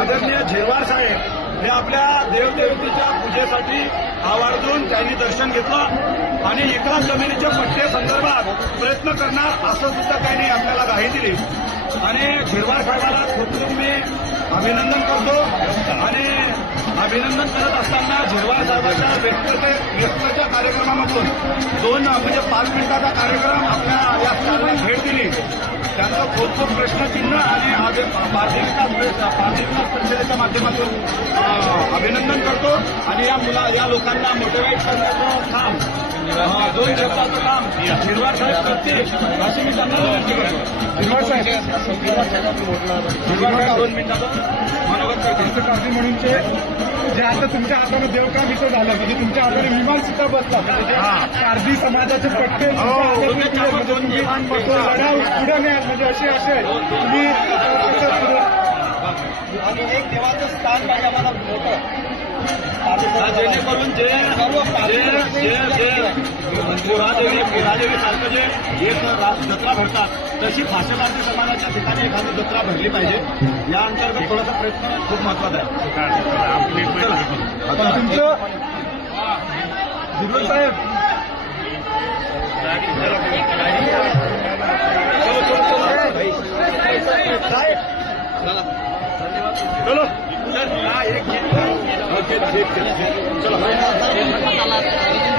आदरणीय झेरवार साहेब हे आपल्या देवदेवतेच्या पूजेसाठी आवर्जून त्यांनी दर्शन घेतलं आणि एका जमिनीच्या पट्टे संदर्भात प्रयत्न करणार असं सुद्धा त्यांनी आपल्याला ग्वाही दिली. आणि झिरवार साहेबाला खूप मी अभिनंदन करतो. आणि अभिनंदन करत असताना झिरवार साहेबांच्या व्यक्तचे व्यक्तच्या कार्यक्रमामधून दोन म्हणजे पाच मिनिटाचा कार्यक्रम आपल्या या स्थानाला भेट दिली. त्यांचं खूप खूप प्रश्नचिन्ह आणि आज भारतीय विकास भारतीय विकास परिषदेच्या माध्यमातून अभिनंदन करतो. आणि या मुला या लोकांना मोटिवेट करण्याचं काम दोन शब्दाचं काम निर्वाह साहेब करते अशी मी त्यांना विनंती करतो निर्वाळ साहेब निर्वाह साहेब दोन मिनिटाचं मनोगत करते आमचं काळजी म्हणूनचे जे आता तुमच्या हाताने देवकाम इथं झालं म्हणजे तुमच्या हाताने विमान सुद्धा बसला म्हणजे समाजाचे पट्टे विमान तो बसवा. लढा पुढे न्याल म्हणजे असे असे तुम्ही आणि एक देवाचं स्थान पाहिजे आम्हाला मोठं जेणेकरून जे जे जे जे पुरादेवी पुरादेवी सारखं जे एक जत्रा भरतात तशी भाषकांच्या समाजाच्या ठिकाणी एखादी जत्रा भरली पाहिजे. या अंतर्गत थोडासा प्रयत्न खूप महत्त्वाचा आहे. पण तुमचं झिरवळ साहेब. चलो. एक. चलो.